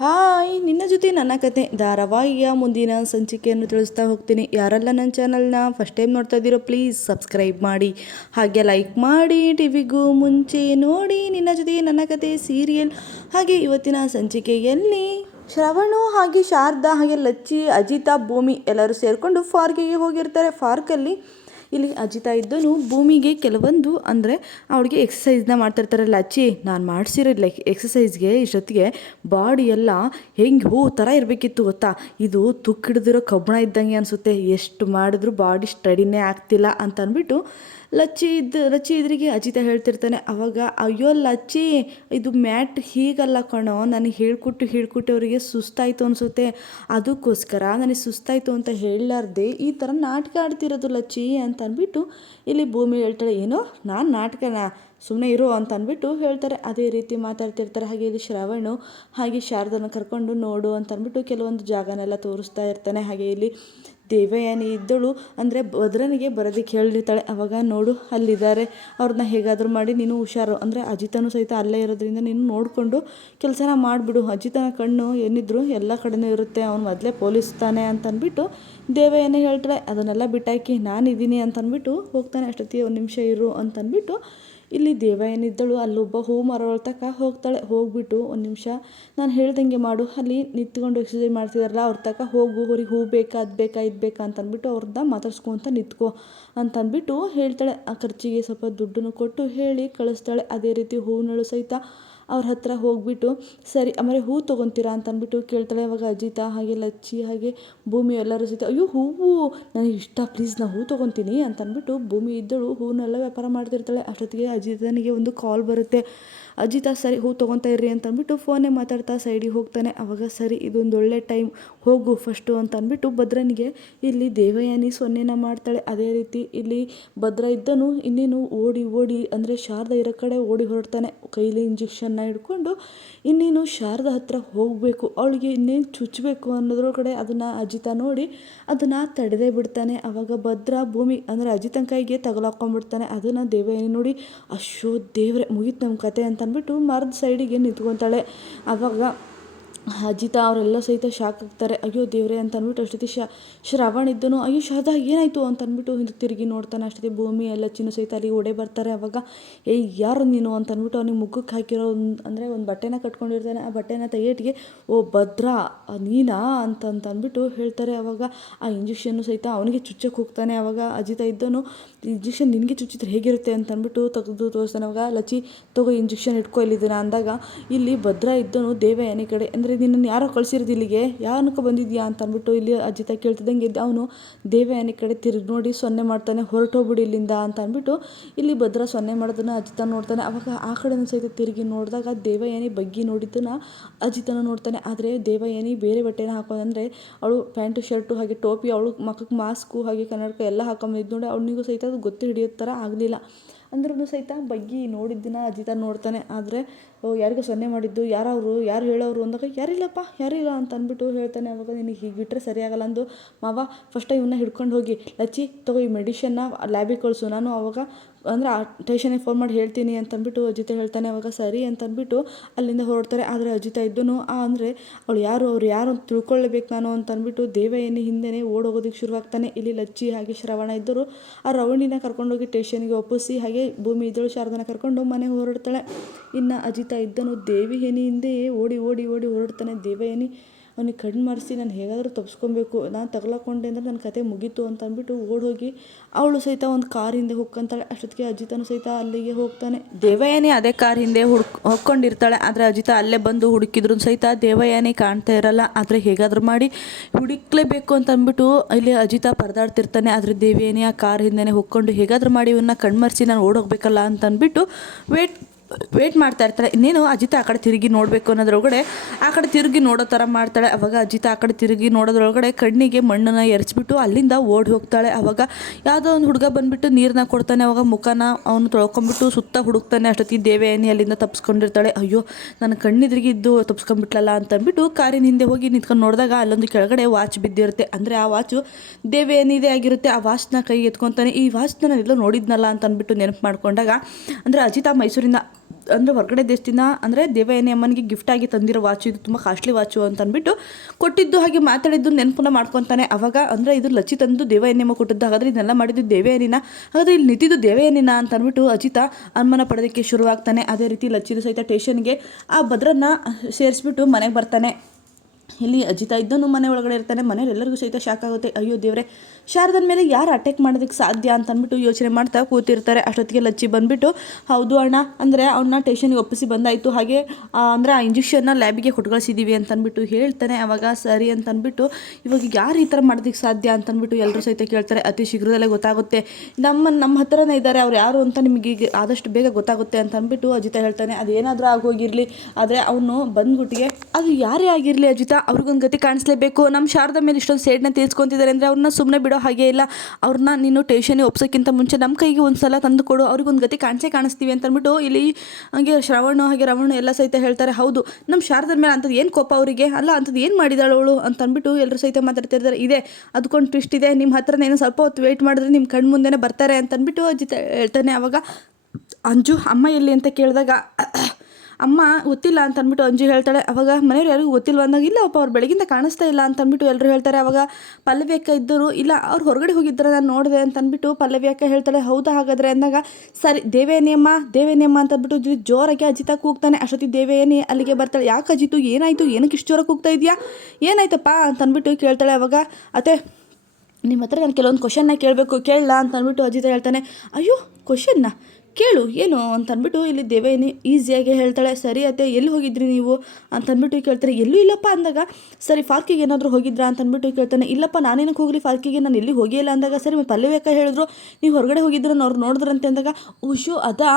Hi, ನಿನ್ನ ಜೊತೆ ನನ್ನ ಕತೆ ಧಾರಾವಾಹಿಯ ಮುಂದಿನ ಸಂಚಿಕೆಯನ್ನು ತಿಳಿಸ್ತಾ ಹೋಗ್ತೀನಿ. ಯಾರೆಲ್ಲ ನನ್ನ ಚಾನಲ್ನ ಫಸ್ಟ್ ಟೈಮ್ ನೋಡ್ತಾ ಇದ್ದೀರೋ ಪ್ಲೀಸ್ ಸಬ್ಸ್ಕ್ರೈಬ್ ಮಾಡಿ, ಹಾಗೆ ಲೈಕ್ ಮಾಡಿ. ಟಿವಿಗೂ ಮುಂಚೆ ನೋಡಿ ನಿನ್ನ ಜೊತೆ ನನ್ನ ಕತೆ ಸೀರಿಯಲ್. ಹಾಗೆ ಇವತ್ತಿನ ಸಂಚಿಕೆಯಲ್ಲಿ ಶ್ರವಣು ಹಾಗೆ ಶಾರದಾ ಹಾಗೆ ಲಚ್ಚಿ, ಅಜಿತಾ, ಭೂಮಿ ಎಲ್ಲರೂ ಸೇರಿಕೊಂಡು ಪಾರ್ಕಿಗೆ ಹೋಗಿರ್ತಾರೆ. ಪಾರ್ಕಲ್ಲಿ ಇಲ್ಲಿ ಅಜಿತಾ ಇದ್ದನು ಭೂಮಿಗೆ ಕೆಲವೊಂದು ಅಂದರೆ ಅವಳಿಗೆ ಎಕ್ಸಸೈಸ್ನ ಮಾಡ್ತಿರ್ತಾರೆ. ಲಚ್ಚಿ, ನಾನು ಮಾಡಿಸಿರೋ ಎಕ್ಸಸೈಸ್ಗೆ ಇಷ್ಟೊತ್ತಿಗೆ ಬಾಡಿ ಎಲ್ಲ ಹೆಂಗೆ ಹೂ ಥರ ಇರಬೇಕಿತ್ತು ಗೊತ್ತಾ, ಇದು ತುಕ್ಕಿಡ್ದಿರೋ ಕಬ್ಬಣ ಇದ್ದಂಗೆ ಅನಿಸುತ್ತೆ, ಎಷ್ಟು ಮಾಡಿದ್ರೂ ಬಾಡಿ ಸ್ಟಡಿನೇ ಆಗ್ತಿಲ್ಲ ಅಂತ ಅಂದ್ಬಿಟ್ಟು ಲಚ್ಚಿ ಇದ್ರಿಗೆ ಅಜಿತ ಹೇಳ್ತಿರ್ತಾನೆ. ಅವಾಗ ಅಯ್ಯೋ ಲಚ್ಚಿ, ಇದು ಮ್ಯಾಟ್ ಹೀಗಲ್ಲ ಕಣೋ, ನನಗೆ ಹೇಳ್ಕೊಟ್ಟು ಅವರಿಗೆ ಸುಸ್ತಾಯಿತು ಅನಿಸುತ್ತೆ, ಅದಕ್ಕೋಸ್ಕರ ನನಗೆ ಸುಸ್ತಾಯಿತು ಅಂತ ಹೇಳಲಾರ್ದೆ ಈ ಥರ ನಾಟಕ ಆಡ್ತಿರೋದು ಲಚ್ಚಿ ಅಂತ ಅಂದ್ಬಿಟ್ಟು ಇಲ್ಲಿ ಭೂಮಿ ಹೇಳ್ತಾಳೆ. ಏನೋ ನಾನು ನಾಟಕನ, ಸುಮ್ಮನೆ ಇರೋ ಅಂತ ಅಂದ್ಬಿಟ್ಟು ಹೇಳ್ತಾರೆ. ಅದೇ ರೀತಿ ಮಾತಾಡ್ತಿರ್ತಾರೆ. ಹಾಗೆ ಇಲ್ಲಿ ಶ್ರವಣು ಹಾಗೆ ಶಾರದನ ಕರ್ಕೊಂಡು ನೋಡು ಅಂತ ಅಂದ್ಬಿಟ್ಟು ಕೆಲವೊಂದು ಜಾಗನೆಲ್ಲ ತೋರಿಸ್ತಾ ಇರ್ತಾನೆ. ಹಾಗೆ ಇಲ್ಲಿ ದೇವಯಾನಿ ಇದ್ದಳು ಅಂದರೆ ಭದ್ರನಿಗೆ ಬರೋದಕ್ಕೆ ಹೇಳಿರ್ತಾಳೆ. ಅವಾಗ ನೋಡು ಅಲ್ಲಿದ್ದಾರೆ, ಅವ್ರನ್ನ ಹೇಗಾದರೂ ಮಾಡಿ ನೀನು ಹುಷಾರು, ಅಂದರೆ ಅಜಿತನೂ ಸಹಿತ ಅಲ್ಲೇ ಇರೋದ್ರಿಂದ ನೀನು ನೋಡಿಕೊಂಡು ಕೆಲಸನ ಮಾಡಿಬಿಡು, ಅಜಿತನ ಕಣ್ಣು ಏನಿದ್ರು ಎಲ್ಲ ಕಡೆನೂ ಇರುತ್ತೆ, ಅವ್ನು ಮೊದಲೇ ಪೊಲೀಸ್ ತಾನೆ ಅಂತ ಅಂದ್ಬಿಟ್ಟು ದೇವಯಾನಿ ಹೇಳ್ತಾಳೆ. ಅದನ್ನೆಲ್ಲ ಬಿಟ್ಟಾಕಿ ನಾನಿದ್ದೀನಿ ಅಂತ ಅಂದ್ಬಿಟ್ಟು ಹೋಗ್ತಾನೆ. ಅಷ್ಟೊತ್ತಿಗೆ ಒಂದು ನಿಮಿಷ ಇರು ಅಂತ ಅಂದ್ಬಿಟ್ಟು ಇಲ್ಲಿ ದೇವಯಾನಿದ್ದಳು ಅಲ್ಲೊಬ್ಬ ಹೂ ಮರಗಳ ತಕ್ಕ ಹೋಗ್ತಾಳೆ. ಹೋಗ್ಬಿಟ್ಟು ಒಂದು ನಿಮಿಷ ನಾನು ಹೇಳ್ದಂಗೆ ಮಾಡು, ಅಲ್ಲಿ ನಿಂತ್ಕೊಂಡು ಎಕ್ಸಸೈಸ್ ಮಾಡ್ತಿದಾರಲ್ಲ ಅವ್ರ ತಕ್ಕ ಹೋಗು, ಅವ್ರಿಗೆ ಹೂ ಬೇಕಾ ಅದು ಬೇಕಾ ಇದು ಬೇಕಾ ಅಂತ ಅಂದ್ಬಿಟ್ಟು ಅವ್ರನ್ನ ಮಾತಾಡ್ಸ್ಕೊಂತ ನಿಂತ್ಕೋ ಅಂತ ಅಂದ್ಬಿಟ್ಟು ಹೇಳ್ತಾಳೆ. ಆ ಖರ್ಚಿಗೆ ಸ್ವಲ್ಪ ದುಡ್ಡನ್ನು ಕೊಟ್ಟು ಹೇಳಿ ಕಳಿಸ್ತಾಳೆ. ಅದೇ ರೀತಿ ಹೂವಿನಳು ಸಹಿತ ಅವ್ರ ಹತ್ರ ಹೋಗ್ಬಿಟ್ಟು ಸರಿ ಆಮೇಲೆ ಹೂ ತೊಗೊತೀರಾ ಅಂತ ಅಂದ್ಬಿಟ್ಟು ಕೇಳ್ತಾಳೆ. ಅವಾಗ ಅಜಿತಾ ಹಾಗೆ ಲಚ್ಚಿ ಹಾಗೆ ಭೂಮಿ ಎಲ್ಲರೂ ಸಹಿತ ಅಯ್ಯೋ ಹೂವು ನನಗೆ ಇಷ್ಟ, ಪ್ಲೀಸ್ ನಾನು ಹೂ ತೊಗೊತೀನಿ ಅಂತ ಅಂದ್ಬಿಟ್ಟು ಭೂಮಿ ಇದ್ದಳು ಹೂವನ್ನೆಲ್ಲ ವ್ಯಾಪಾರ ಮಾಡ್ತಿರ್ತಾಳೆ. ಅಷ್ಟೊತ್ತಿಗೆ ಅಜಿತನಿಗೆ ಒಂದು ಕಾಲ್ ಬರುತ್ತೆ. ಅಜಿತಾ ಸರಿ ಹೂ ತೊಗೊತಾ ಇರ್ರಿ ಅಂತ ಅಂದ್ಬಿಟ್ಟು ಫೋನೇ ಮಾತಾಡ್ತಾ ಸೈಡಿಗೆ ಹೋಗ್ತಾನೆ. ಅವಾಗ ಸರಿ ಇದೊಂದು ಒಳ್ಳೆ ಟೈಮ್, ಹೋಗು ಫಸ್ಟು ಅಂತ ಅಂದ್ಬಿಟ್ಟು ಭದ್ರನಿಗೆ ಇಲ್ಲಿ ದೇವಯಾನಿ ಸೊನ್ನೆನ ಮಾಡ್ತಾಳೆ. ಅದೇ ರೀತಿ ಇಲ್ಲಿ ಭದ್ರ ಇದ್ದನು ಇನ್ನೇನು ಓಡಿ ಅಂದರೆ ಶಾರದಾ ಇರೋ ಕಡೆ ಓಡಿ ಹೊರಡ್ತಾನೆ. ಕೈಲಿ ಇಂಜೆಕ್ಷನ್ನ ಹಿಡ್ಕೊಂಡು ಇನ್ನೇನು ಶಾರದಾ ಹತ್ರ ಹೋಗಬೇಕು, ಅವಳಿಗೆ ಇನ್ನೇನು ಚುಚ್ಚಬೇಕು ಅನ್ನೋದ್ರೊಳಗಡೆ ಅದನ್ನು ಅಜಿತಾ ನೋಡಿ ಅದನ್ನು ತಡೆದೇ ಬಿಡ್ತಾನೆ. ಅವಾಗ ಭದ್ರ ಭೂಮಿ ಅಂದರೆ ಅಜಿತನ ಕೈಗೆ ತಗಲಾಕೊಂಡ್ಬಿಡ್ತಾನೆ. ಅದನ್ನು ದೇವಯಾನಿ ನೋಡಿ ಅಶ್ಶೋ ದೇವ್ರೆ ಮುಗೀತು ನಮ್ಮ ಕತೆ ಅಂತ ಅಂದ್ಬಿಟ್ಟು ಮರದ ಸೈಡಿಗೆ ನಿಂತ್ಕೊತಾಳೆ. ಆವಾಗ ಅಜಿತಾ ಅವರೆಲ್ಲ ಸಹಿತ ಶಾಕ್ ಆಗ್ತಾರೆ. ಅಯ್ಯೋ ದೇವ್ರೆ ಅಂತ ಅಂದ್ಬಿಟ್ಟು ಅಷ್ಟೊತ್ತಿ ಶ್ರವಣ ಇದ್ದನು ಅಯ್ಯೋ ಶಾರದಾ ಏನಾಯಿತು ಅಂತ ಅಂದ್ಬಿಟ್ಟು ಹಿಂದೆ ತಿರುಗಿ ನೋಡ್ತಾನೆ. ಅಷ್ಟೊತ್ತಿ ಭೂಮಿ ಲಚ್ಚಿನೂ ಸಹಿತ ಅಲ್ಲಿಗೆ ಓಡೇ ಬರ್ತಾರೆ. ಅವಾಗ ಏಯ್ ಯಾರು ನೀನು ಅಂತ ಅಂದ್ಬಿಟ್ಟು ಅವನಿಗೆ ಮುಖಕ್ಕೆ ಹಾಕಿರೋ ಅಂದರೆ ಒಂದು ಬಟ್ಟೆನ ಕಟ್ಕೊಂಡಿರ್ತಾನೆ. ಆ ಬಟ್ಟೆನ ತೆಗೆಯಟಿಗೆ ಓ ಭದ್ರ ನೀನಾ ಅಂತ ಅಂದ್ಬಿಟ್ಟು ಹೇಳ್ತಾರೆ. ಅವಾಗ ಆ ಇಂಜೆಕ್ಷನ್ನು ಸಹಿತ ಅವನಿಗೆ ಚುಚ್ಚಕ್ಕೆ ಹೋಗ್ತಾನೆ. ಅವಾಗ ಅಜಿತಾ ಇದ್ದನು ಇಂಜೆಕ್ಷನ್ ನಿನಗೆ ಚುಚ್ಚಿದ್ರೆ ಹೇಗಿರುತ್ತೆ ಅಂತ ಅಂದ್ಬಿಟ್ಟು ತೆಗೆದು ತೋರಿಸ್ತಾನೆ. ಅವಾಗ ಲಚ್ಚಿ ತಗೋ ಇಂಜೆಕ್ಷನ್ ಇಟ್ಕೊ ಇಲ್ಲಿದ್ದೀನ ಅಂದಾಗ ಇಲ್ಲಿ ಭದ್ರ ಇದ್ದನು ದೇವಯಾನಿ ಕಡೆ ಅಂದರೆ ನಿನ್ನನ್ನು ಯಾರೋ ಕಳಿಸಿರೋದು ಇಲ್ಲಿಗೆ, ಯಾರನ್ನಕ್ಕೆ ಬಂದಿದ್ಯಾ ಅಂತ ಅಂದ್ಬಿಟ್ಟು ಇಲ್ಲಿ ಅಜಿತಾ ಕೇಳ್ತಿದ್ದಂಗೆ ಅವನು ದೇವಯಾನಿ ಕಡೆ ತಿರುಗಿ ನೋಡಿ ಸೊನ್ನೆ ಮಾಡ್ತಾನೆ. ಹೊರಟೋಗ್ಬಿಡಿ ಇಲ್ಲಿಂದ ಅಂತ ಅಂದ್ಬಿಟ್ಟು ಇಲ್ಲಿ ಭದ್ರ ಸೊನ್ನೆ ಮಾಡೋದನ್ನು ಅಜಿತಾ ನೋಡ್ತಾನೆ. ಅವಾಗ ಆ ಕಡೆನೂ ಸಹಿತ ತಿರುಗಿ ನೋಡಿದಾಗ ದೇವಯಾನಿ ಬಗ್ಗಿ ನೋಡಿದ್ದನ್ನು ಅಜಿತನ ನೋಡ್ತಾನೆ. ಆದರೆ ದೇವಯಾನಿ ಬೇರೆ ಬಟ್ಟೆನ ಹಾಕೋದಂದರೆ ಅವಳು ಪ್ಯಾಂಟು ಶರ್ಟು ಹಾಗೆ ಟೋಪಿ, ಅವಳು ಮಕ್ಕಕ್ಕೆ ಮಾಸ್ಕು ಹಾಗೆ ಕನ್ನಡಕ ಎಲ್ಲ ಹಾಕೊಂಬಂದಿದ್ದು ನೋಡಿ ಅವನಿಗೂ ಸಹಿತ ಅದು ಗೊತ್ತು ಹಿಡಿಯೋ ಥರ ಆಗಲಿಲ್ಲ. ಅಂದ್ರೂ ಸಹಿತ ಬಗ್ಗಿ ನೋಡಿದ್ದನ್ನ ಅಜಿತ ನೋಡ್ತಾನೆ. ಆದರೆ ಯಾರಿಗೂ ಸೊನ್ನೆ ಮಾಡಿದ್ದು ಯಾರವರು, ಯಾರು ಹೇಳೋರು ಅಂದಾಗ ಯಾರಿಲ್ಲ ಅಂತ ಅಂದ್ಬಿಟ್ಟು ಹೇಳ್ತಾನೆ. ಅವಾಗ ನಿನಗೆ ಹೀಗೆ ಬಿಟ್ಟರೆ ಸರಿಯಾಗಲ್ಲ ಅಂದು ಮಾವ ಫಸ್ಟ್ ಇವನ್ನ ಹಿಡ್ಕೊಂಡು ಹೋಗಿ ಲಚ್ಚಿ ತಗೋ ಈ ಮೆಡಿಷನ್ನ ಲ್ಯಾಬಿಗೆ ಕಳಿಸು, ನಾನು ಅವಾಗ ಅಂದರೆ ಆ ಸ್ಟೇಷನಿಗೆ ಫೋನ್ ಮಾಡಿ ಹೇಳ್ತೀನಿ ಅಂತ ಅಂದ್ಬಿಟ್ಟು ಅಜಿತ ಹೇಳ್ತಾನೆ. ಅವಾಗ ಸರಿ ಅಂತ ಅಂದ್ಬಿಟ್ಟು ಅಲ್ಲಿಂದ ಹೊರಡ್ತಾರೆ. ಆದರೆ ಅಜಿತ ಇದ್ದನು ಅಂದರೆ ಅವ್ರು ಯಾರು ಅಂತ ತಿಳ್ಕೊಳ್ಳೇಬೇಕು ನಾನು ಅಂತ ಅಂದ್ಬಿಟ್ಟು ದೇವಯಾನಿ ಹಿಂದೆನೇ ಓಡೋಗೋದಕ್ಕೆ ಶುರುವಾಗ್ತಾನೆ. ಇಲ್ಲಿ ಲಚ್ಚಿ ಹಾಗೆ ಶ್ರವಣ ಇದ್ದರು ಆ ರವಣಿನ ಕರ್ಕೊಂಡೋಗಿ ಸ್ಟೇಷನ್ಗೆ ಒಪ್ಪಿಸಿ ಹಾಗೆ ಭೂಮಿ ಇದ್ದಳು ಶಾರದನ ಕರ್ಕೊಂಡು ಮನೆಗೆ ಹೊರಡ್ತಾಳೆ. ಇನ್ನು ಅಜಿತ ಇದ್ದನು ದೇವಯಾನಿ ಹಿಂದೆ ಓಡಿ ಹೊರಡ್ತಾನೆ. ದೇವಯಾನಿ ಅವನಿಗೆ ಕಣ್ಣು ಮಾಡಿಸಿ ನಾನು ಹೇಗಾದರೂ ತಪ್ಪಿಸ್ಕೊಬೇಕು, ನಾನು ತಗಲಾಕೊಂಡೆ ಅಂದರೆ ನನ್ನ ಕತೆ ಮುಗೀತು ಅಂತ ಅಂದ್ಬಿಟ್ಟು ಓಡೋಗಿ ಅವಳು ಸಹಿತ ಒಂದು ಕಾರ್ ಹಿಂದೆ ಹೋಗ್ಕೊಂತಾಳೆ. ಅಷ್ಟೊತ್ತಿಗೆ ಅಜಿತನು ಸಹಿತ ಅಲ್ಲಿಗೆ ಹೋಗ್ತಾನೆ. ದೇವಯಾನಿ ಅದೇ ಕಾರ್ ಹಿಂದೆ ಹೊಕ್ಕೊಂಡಿರ್ತಾಳೆ. ಆದರೆ ಅಜಿತ ಅಲ್ಲೇ ಬಂದು ಹುಡುಕಿದ್ರು ಸಹಿತ ದೇವಯಾನಿ ಕಾಣ್ತಾ ಇರಲ್ಲ. ಆದರೆ ಹೇಗಾದರೂ ಮಾಡಿ ಹುಡುಕ್ಲೇಬೇಕು ಅಂತ ಅಂದ್ಬಿಟ್ಟು ಇಲ್ಲಿ ಅಜಿತ ಪರದಾಡ್ತಿರ್ತಾನೆ. ಆದರೆ ದೇವಯಾನಿ ಆ ಕಾರ್ ಹಿಂದೆನೇ ಹೊಕ್ಕೊಂಡು ಹೇಗಾದರೂ ಮಾಡಿ ಇವನ್ನ ಕಣ್ಮರಿಸಿ ನಾನು ಓಡೋಗ್ಬೇಕಲ್ಲ ಅಂತ ಅಂದ್ಬಿಟ್ಟು ವೇಟ್ ಮಾಡ್ತಾ ಇರ್ತಾಳೆ. ಇನ್ನೇನು ಅಜಿತ ಆ ಕಡೆ ತಿರುಗಿ ನೋಡಬೇಕು ಅನ್ನೋದ್ರೊಳಗಡೆ ಆ ಕಡೆ ತಿರುಗಿ ನೋಡೋ ಥರ ಮಾಡ್ತಾಳೆ. ಅವಾಗ ಅಜಿತ ಆ ಕಡೆ ತಿರುಗಿ ನೋಡೋದ್ರೊಳಗಡೆ ಕಣ್ಣಿಗೆ ಮಣ್ಣನ್ನು ಎರಚಿಬಿಟ್ಟು ಅಲ್ಲಿಂದ ಓಡಿ ಹೋಗ್ತಾಳೆ. ಅವಾಗ ಯಾವುದೋ ಒಂದು ಹುಡುಗ ಬಂದುಬಿಟ್ಟು ನೀರನ್ನ ಕೊಡ್ತಾನೆ. ಅವಾಗ ಮುಖನ ಅವನು ತೊಳ್ಕೊಂಬಿಟ್ಟು ಸುತ್ತ ಹುಡುಕ್ತಾನೆ. ಅಷ್ಟೊತ್ತಿಗೆ ದೇವಯಾನಿ ಅಲ್ಲಿಂದ ತಪ್ಪಿಸ್ಕೊಂಡಿರ್ತಾಳೆ. ಅಯ್ಯೋ ನನ್ನ ಕಣ್ಣಿದ್ರಿಗಿದ್ದು ತಪ್ಪಿಸ್ಕೊಂಡ್ಬಿಟ್ಲಲ್ಲ ಅಂತ ಅಂದ್ಬಿಟ್ಟು ಕಾರಿನ ಹಿಂದೆ ಹೋಗಿ ನಿಂತ್ಕೊಂಡು ನೋಡಿದಾಗ ಅಲ್ಲೊಂದು ಕೆಳಗಡೆ ವಾಚ್ ಬಿದ್ದಿರುತ್ತೆ. ಅಂದರೆ ಆ ವಾಚು ದೇವಯಾನಿದೇ ಆಗಿರುತ್ತೆ. ಆ ವಾಚ್ನ ಕೈ ಎತ್ಕೊತಾನೆ. ಈ ವಾಚ್ನ ನಾನು ಎಲ್ಲೋ ನೋಡಿದ್ನಲ್ಲ ಅಂತ ಅಂದ್ಬಿಟ್ಟು ನೆನಪು ಮಾಡ್ಕೊಂಡಾಗ ಅಂದರೆ ಅಜಿತ ಮೈಸೂರಿಂದ ಅಂದರೆ ಹೊರಗಡೆ ದೇಶದಿಂದ ಅಂದರೆ ದೇವಯಾನಿ ಅಮ್ಮನಿಗೆ ಗಿಫ್ಟಾಗಿ ತಂದಿರೋ ವಾಚು, ಇದು ತುಂಬ ಕಾಸ್ಟ್ಲಿ ವಾಚು ಅಂತ ಅಂದ್ಬಿಟ್ಟು ಕೊಟ್ಟಿದ್ದು, ಹಾಗೆ ಮಾತಾಡಿದ್ದು ನೆನಪನ್ನ ಮಾಡ್ಕೊತಾನೆ. ಅವಾಗ ಅಂದರೆ ಇದು ಲಚ್ಚಿ ತಂದು ದೇವಯಾನಿ ಅಮ್ಮ ಕೊಟ್ಟಿದ್ದು, ಹಾಗಾದರೆ ಇದನ್ನೆಲ್ಲ ಮಾಡಿದ್ದು ದೇವಯಾನಿನ, ಹಾಗಾದರೆ ಇಲ್ಲಿ ನಿಂತಿದ್ದು ದೇವಯಾನಿನ ಅಂತ ಅಂದ್ಬಿಟ್ಟು ಅಜಿತ ಅನುಮಾನ ಪಡೋದಕ್ಕೆ ಶುರುವಾಗ್ತಾನೆ. ಅದೇ ರೀತಿ ಲಚ್ಚಿದು ಸಹಿತ ಸ್ಟೇಷನ್ಗೆ ಆ ಭದ್ರನ್ನ ಸೇರಿಸ್ಬಿಟ್ಟು ಮನೆಗೆ ಬರ್ತಾನೆ. ಇಲ್ಲಿ ಅಜಿತ ಇದ್ದನು ಮನೆ ಒಳಗಡೆ ಇರ್ತಾನೆ. ಮನೇಲಿ ಎಲ್ಲರಿಗೂ ಸಹಿತ ಶಾಕ್ ಆಗುತ್ತೆ. ಅಯ್ಯೋ ದೇವ್ರೆ, ಶಾರದನ ಮೇಲೆ ಯಾರು ಅಟ್ಯಾಕ್ ಮಾಡೋದಕ್ಕೆ ಸಾಧ್ಯ ಅಂತ ಅಂದ್ಬಿಟ್ಟು ಯೋಚನೆ ಮಾಡ್ತಾ ಕೂತಿರ್ತಾರೆ. ಅಷ್ಟೊತ್ತಿಗೆ ಲಚ್ಚಿ ಬಂದುಬಿಟ್ಟು, ಹೌದು ಅಣ್ಣ, ಅಂದರೆ ಅವನ್ನ ಸ್ಟೇಷನ್ಗೆ ಒಪ್ಪಿಸಿ ಬಂದಾಯಿತು, ಹಾಗೆ ಅಂದರೆ ಆ ಇಂಜೆಕ್ಷನ್ನ ಲ್ಯಾಬಿಗೆ ಕೊಟ್ಕಳಿಸಿದ್ದೀವಿ ಅಂತ ಅಂದ್ಬಿಟ್ಟು ಹೇಳ್ತಾನೆ. ಅವಾಗ ಸರಿ ಅಂತ ಅಂದ್ಬಿಟ್ಟು, ಇವಾಗ ಯಾರು ಈ ಥರ ಮಾಡೋದಕ್ಕೆ ಸಾಧ್ಯ ಅಂತ ಅಂದ್ಬಿಟ್ಟು ಎಲ್ಲರೂ ಸಹಿತ ಕೇಳ್ತಾರೆ. ಅತಿ ಶೀಘ್ರದಲ್ಲೇ ಗೊತ್ತಾಗುತ್ತೆ, ನಮ್ಮ ಹತ್ರನೇ ಇದ್ದಾರೆ ಅವ್ರು ಯಾರು ಅಂತ ನಿಮಗೆ ಈಗ ಆದಷ್ಟು ಬೇಗ ಗೊತ್ತಾಗುತ್ತೆ ಅಂತ ಅಂದ್ಬಿಟ್ಟು ಅಜಿತ ಹೇಳ್ತಾನೆ. ಅದೇನಾದರೂ ಆಗೋಗಿರಲಿ, ಆದರೆ ಅವನು ಬಂದ್ಬಿಟ್ಟಿಗೆ ಅದು ಯಾರೇ ಆಗಿರಲಿ ಅಜಿತ, ಅವ್ರಿಗೊಂದು ಗತಿ ಕಾಣಿಸ್ಲೇಬೇಕು. ನಮ್ಮ ಶಾರದ ಮೇಲೆ ಇಷ್ಟೊಂದು ಸೇಡನ್ನ ತೀರ್ಸ್ಕೊತಿದ್ದಾರೆ ಅಂದರೆ ಅವ್ರನ್ನ ಸುಮ್ಮನೆ ಬಿಡೋ ಹಾಗೆ ಇಲ್ಲ. ಅವ್ರನ್ನ ನೀನು ಸ್ಟೇಷನ್ಗೆ ಒಪ್ಸೋಕ್ಕಿಂತ ಮುಂಚೆ ನಮ್ಮ ಕೈಗೆ ಒಂದು ಸಲ ತಂದು ಕೊಡು, ಅವ್ರಿಗೊಂದು ಗತಿ ಕಾಣಿಸ್ತೀವಿ ಅಂತ ಅಂದ್ಬಿಟ್ಟು ಇಲ್ಲಿ ಹಾಗೆ ಶ್ರವಣ ಹಾಗೆ ರಮಣ ಎಲ್ಲ ಸಹಿತ ಹೇಳ್ತಾರೆ. ಹೌದು, ನಮ್ಮ ಶಾರದ ಮೇಲೆ ಅಂಥದ್ದು ಏನು ಕೋಪ ಅವರಿಗೆ, ಅಲ್ಲ ಅಂಥದ್ದು ಏನು ಮಾಡಿದಾಳು ಅವಳು ಅಂತ ಅಂದ್ಬಿಟ್ಟು ಎಲ್ಲರೂ ಸಹಿತ ಮಾತಾಡ್ತಿರ್ತಾರೆ. ಇದೆ ಅದಕ್ಕೊಂದು ಟ್ವಿಸ್ಟ್ ಇದೆ, ನಿಮ್ಮ ಹತ್ರನೇ ಏನೋ ಸ್ವಲ್ಪ ಹೊತ್ತು ವೆಯ್ಟ್ ಮಾಡಿದ್ರೆ ನಿಮ್ಮ ಕಣ್ಣು ಮುಂದೆನೇ ಬರ್ತಾರೆ ಅಂತ ಅಂದ್ಬಿಟ್ಟು ಅಜಿತ ಹೇಳ್ತಾನೆ. ಅವಾಗ ಅಂಜು ಅಮ್ಮ ಎಲ್ಲಿ ಅಂತ ಕೇಳಿದಾಗ ಅಮ್ಮ ಗೊತ್ತಿಲ್ಲ ಅಂತ ಅಂದ್ಬಿಟ್ಟು ಅಂಜು ಹೇಳ್ತಾಳೆ. ಅವಾಗ ಮನೆಯವ್ರು ಯಾರಿಗೂ ಗೊತ್ತಿಲ್ಲ ಅಂದಾಗ, ಇಲ್ಲ ಒಬ್ಬ ಅವ್ರು ಬೆಳಗಿಂದ ಕಾಣಿಸ್ತಾ ಇಲ್ಲ ಅಂತ ಅಂದ್ಬಿಟ್ಟು ಎಲ್ಲರೂ ಹೇಳ್ತಾರೆ. ಅವಾಗ ಪಲ್ಲವಿ ಅಕ್ಕ ಇದ್ದರು, ಇಲ್ಲ ಅವ್ರು ಹೊರಗಡೆ ಹೋಗಿದ್ದಾರೆ ನಾನು ನೋಡಿದೆ ಅಂತ ಅಂದ್ಬಿಟ್ಟು ಪಲ್ಲವಿ ಅಕ್ಕ ಹೇಳ್ತಾಳೆ. ಹೌದಾ ಹಾಗಾದರೆ ಅಂದಾಗ, ಸರಿ ದೇವಯಾನಿ ಅಮ್ಮ ಅಂತ ಅಂದ್ಬಿಟ್ಟು ಜೋರಾಗಿ ಅಜಿತ ಕೂಗ್ತಾನೆ. ಅಷ್ಟೊತ್ತಿಗೆ ದೇವಯಾನಿ ಅಲ್ಲಿಗೆ ಬರ್ತಾಳೆ. ಯಾಕೆ ಅಜಿತು, ಏನಾಯಿತು, ಏನಕ್ಕೆ ಇಷ್ಟು ಜೋರಾಗಿ ಕೂಗ್ತಾ ಇದೆಯಾ, ಏನಾಯ್ತಪ್ಪ ಅಂತ ಅಂದ್ಬಿಟ್ಟು ಕೇಳ್ತಾಳೆ. ಅವಾಗ ಅತ್ತೆ ನಿಮ್ಮ ಹತ್ರ ನಾನು ಕೆಲವೊಂದು ಕ್ವಶನ್ನ ಕೇಳಬೇಕು, ಕೇಳಲ್ಲ ಅಂತ ಅಂದ್ಬಿಟ್ಟು ಅಜಿತ ಹೇಳ್ತಾನೆ. ಅಯ್ಯೋ ಕ್ವಶನ್ನ ಕೇಳು ಏನು ಅಂತ ಅಂದ್ಬಿಟ್ಟು ಇಲ್ಲಿ ದೇವಯಾನಿ ಈಸಿಯಾಗಿ ಹೇಳ್ತಾಳೆ. ಸರಿ ಅತ್ತೆ ಎಲ್ಲಿ ಹೋಗಿದ್ರಿ ನೀವು ಅಂತ ಅಂದ್ಬಿಟ್ಟು ಕೇಳ್ತಾರೆ. ಎಲ್ಲೂ ಇಲ್ಲಪ್ಪ ಅಂದಾಗ, ಸರಿ ಪಾರ್ಕಿಗೆ ಏನಾದರೂ ಹೋಗಿದ್ರಾ ಅಂತ ಅಂದ್ಬಿಟ್ಟು ಕೇಳ್ತಾನೆ. ಇಲ್ಲಪ್ಪ ನಾನೇನಕ್ಕೆ ಹೋಗಲಿ ಪಾರ್ಕಿಗೆ, ನಾನು ಎಲ್ಲಿ ಹೋಗಿಲ್ಲ ಅಂದಾಗ, ಸರಿ ಪಲ್ಲವಿ ಅಕ್ಕ ಹೇಳಿದ್ರು ನೀವು ಹೊರಗಡೆ ಹೋಗಿದ್ರು ಅವ್ರು ನೋಡಿದ್ರಂತೆ ಅಂದಾಗ, ಉಶು ಅದಾ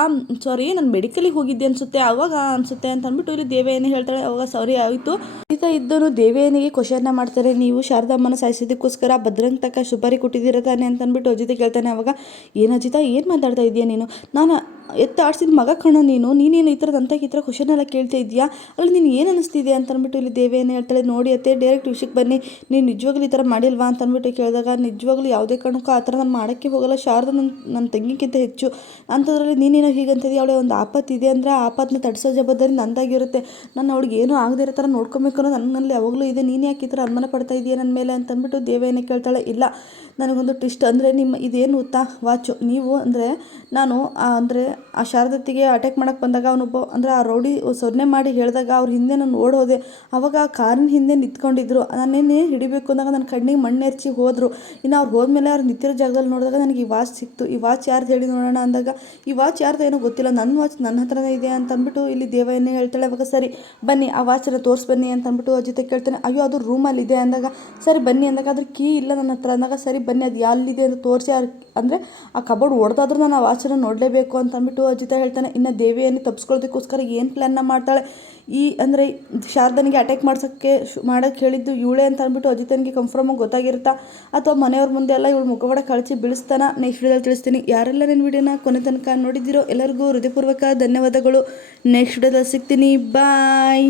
ಸಾರಿ ನಾನು ಮೆಡಿಕಲಿಗೆ ಹೋಗಿದ್ದೆ ಅನಿಸುತ್ತೆ ಅವಾಗ ಅನಿಸುತ್ತೆ ಅಂತ ಅಂದ್ಬಿಟ್ಟು ಇಲ್ಲಿ ದೇವಯಾನಿ ಹೇಳ್ತಾಳೆ. ಅವಾಗ ಸಾರಿ ಆಯಿತು. ಈತ ಇದ್ದನು ದೇವಯಾನಿಗೆ ಕ್ವಶನ್ನ ಮಾಡ್ತಾರೆ. ನೀವು ಶಾರದಮ್ಮನ ಸಾಯಿಸೋದಕ್ಕೋಸ್ಕರ ಭದ್ರಂಗ್ ತಕ್ಕ ಸುಪಾರಿ ಕೊಟ್ಟಿದ್ದೀರ ತಾನೆ ಅಂತ ಅಂದ್ಬಿಟ್ಟು ಅಜಿತ ಕೇಳ್ತಾನೆ. ಅವಾಗ ಏನು ಅಜಿತ ಏನು ಮಾತಾಡ್ತಾ ಇದೆಯಾ ನೀನು, ನಾನು ಆಡ್ಸಿದ ಮಗ ಕಣೋ ನೀನೇನು ಈ ಥರದ ಈ ಥರ ಕ್ವಶನ್ ಎಲ್ಲ ಕೇಳ್ತಾ ಇದೆಯಾ, ಅಲ್ಲಿ ನೀನು ಏನು ಅನ್ನಿಸ್ತಿದೆ ಅಂತ ಅಂದ್ಬಿಟ್ಟು ಇಲ್ಲಿ ದೇವೇನೇ ಹೇಳ್ತಾಳೆ. ನೋಡಿ ಅತ್ತೆ ಡೈರೆಕ್ಟ್ ವಿಷಯಕ್ಕೆ ಬನ್ನಿ, ನೀನು ನಿಜವಾಗ್ಲೂ ಈ ಥರ ಮಾಡಿಲ್ವಾ ಅಂತ ಅಂದ್ಬಿಟ್ಟು ಕೇಳಿದಾಗ, ನಿಜವಾಗ್ಲೂ ಯಾವುದೇ ಕಾರಣಕ್ಕೂ ಆ ಥರ ನಾನು ಮಾಡೋಕ್ಕೆ ಹೋಗಲ್ಲ, ಶಾರದ ನನ್ನ ತಂಗಿಗಿಂತ ಹೆಚ್ಚು ಅಂಥದ್ರಲ್ಲಿ ನೀನೇನೋ ಹೀಗಂತಿದೆಯಾ, ಅವಳೆ ಒಂದು ಆಪತ್ತಿದೆ ಅಂದರೆ ಆ ಆಪತ್ತನ್ನ ತಡಿಸೋ ಜವಾಬ್ದಾರಿ ನಂದಾಗಿರುತ್ತೆ, ನಾನು ಅವಳಿಗೆ ಏನೂ ಆಗದೇ ಇರೋ ಥರ ನೋಡ್ಕೊಬೇಕು ಅನ್ನೋದು ನನ್ನಲ್ಲಿ ಯಾವಾಗಲೂ ಇದೆ, ನೀನು ಯಾಕೆ ಈ ಥರ ಅನುಮಾನ ಪಡ್ತಾ ಇದೆಯಾ ನನ್ನ ಮೇಲೆ ಅಂತ ಅಂದ್ಬಿಟ್ಟು ದೇವೇನೇ ಕೇಳ್ತಾಳೆ. ಇಲ್ಲ ನನಗೊಂದು ಟ್ವಿಸ್ಟ್, ಅಂದರೆ ನಿಮ್ಮ ಇದೇನು ಗೊತ್ತಾ ವಾಚು, ನೀವು ಅಂದರೆ ನಾನು ಅಂದರೆ ಆ ಶಾರದತ್ತಿಗೆ ಅಟ್ಯಾಕ್ ಮಾಡೋಕ್ಕೆ ಬಂದಾಗ ಅವನೊಬ್ಬ ಅಂದರೆ ಆ ರೌಡಿ ಸೊನ್ನೆ ಮಾಡಿ ಹೇಳಿದಾಗ ಅವ್ರ ಹಿಂದೆ ನಾನು ಓಡ್ ಹೋದೆ. ಅವಾಗ ಆ ಕಾರಿನ ಹಿಂದೆ ನಿಂತ್ಕೊಂಡಿದ್ರು, ನಾನೇನೇ ಹಿಡಿಬೇಕು ಅಂದಾಗ ನನ್ನ ಕಣ್ಣಿಗೆ ಮಣ್ಣೆರ್ಚಿ ಹೋದರು. ಇನ್ನು ಅವ್ರು ಹೋದ್ಮೇಲೆ ಅವ್ರು ನಿಂತಿರೋ ಜಾಗದಲ್ಲಿ ನೋಡಿದಾಗ ನನಗೆ ಈ ವಾಚ್ ಸಿಕ್ತು. ಈ ವಾಚ್ ಯಾರ್ದು ಹೇಳಿ ನೋಡೋಣ ಅಂದಾಗ, ಈ ವಾಚ್ ಯಾರ್ದು ಏನೋ ಗೊತ್ತಿಲ್ಲ, ನನ್ನ ವಾಚ್ ನನ್ನ ಹತ್ರನೇ ಇದೆ ಅಂತ ಅಂದ್ಬಿಟ್ಟು ಇಲ್ಲಿ ದೇವಯಾನಿ ಹೇಳ್ತಾಳೆ. ಅವಾಗ ಸರಿ ಬನ್ನಿ ಆ ವಾಚನ್ನ ತೋರಿಸಿ ಬನ್ನಿ ಅಂತ ಅಂದ್ಬಿಟ್ಟು ಅಜಿತ ಕೇಳ್ತಾನೆ. ಅಯ್ಯೋ ಅದು ರೂಮಲ್ಲಿ ಇದೆ ಅಂದಾಗ, ಸರಿ ಬನ್ನಿ ಅಂದಾಗ, ಅದ್ರ ಕೀ ಇಲ್ಲ ನನ್ನ ಹತ್ರ ಅಂದಾಗ, ಸರಿ ಬನ್ನಿ ಅದು ಎಲ್ಲಿದೆ ಅಂತ ತೋರಿಸಿ, ಅಂದರೆ ಆ ಕಬೋರ್ಡ್ ಹೊಡೆದಾದ್ರೂ ನಾನು ಆ ವಾಚನ್ನು ನೋಡಲೇಬೇಕು ಅಂತ ಅಂದ್ಬಿಟ್ಟು ಅಜಿತ ಹೇಳ್ತಾನೆ. ಇನ್ನು ದೇವಿಯನ್ನು ತಪ್ಪಿಸ್ಕೊಳ್ಳೋದಕ್ಕೋಸ್ಕರ ಏನು ಪ್ಲ್ಯಾನ್ನ ಮಾಡ್ತಾಳೆ, ಈ ಅಂದರೆ ಶಾರದನಿಗೆ ಅಟ್ಯಾಕ್ ಮಾಡೋಕ್ಕೆ ಹೇಳಿದ್ದು ಇವಳೇ ಅಂತ ಅಂದ್ಬಿಟ್ಟು ಅಜಿತನಿಗೆ ಕನ್ಫರ್ಮಾಗಿ ಗೊತ್ತಾಗಿರುತ್ತಾ, ಅಥವಾ ಮನೆಯವ್ರ ಮುಂದೆ ಎಲ್ಲ ಇವಳು ಮುಖವಾಡ ಕಳಚಿ ಬೀಳಿಸ್ತಾನ, ನೆಕ್ಸ್ಟ್ ವಿಡಿಯೋದಲ್ಲಿ ತಿಳಿಸ್ತೀನಿ. ಯಾರೆಲ್ಲ ನನ್ನ ವಿಡಿಯೋನ ಕೊನೆ ತನಕ ನೋಡಿದ್ದೀರೋ ಎಲ್ಲರಿಗೂ ಹೃದಯಪೂರ್ವಕ ಧನ್ಯವಾದಗಳು. ನೆಕ್ಸ್ಟ್ ವಿಡಿಯೋದಲ್ಲಿ ಸಿಗ್ತೀನಿ, ಬಾಯ್.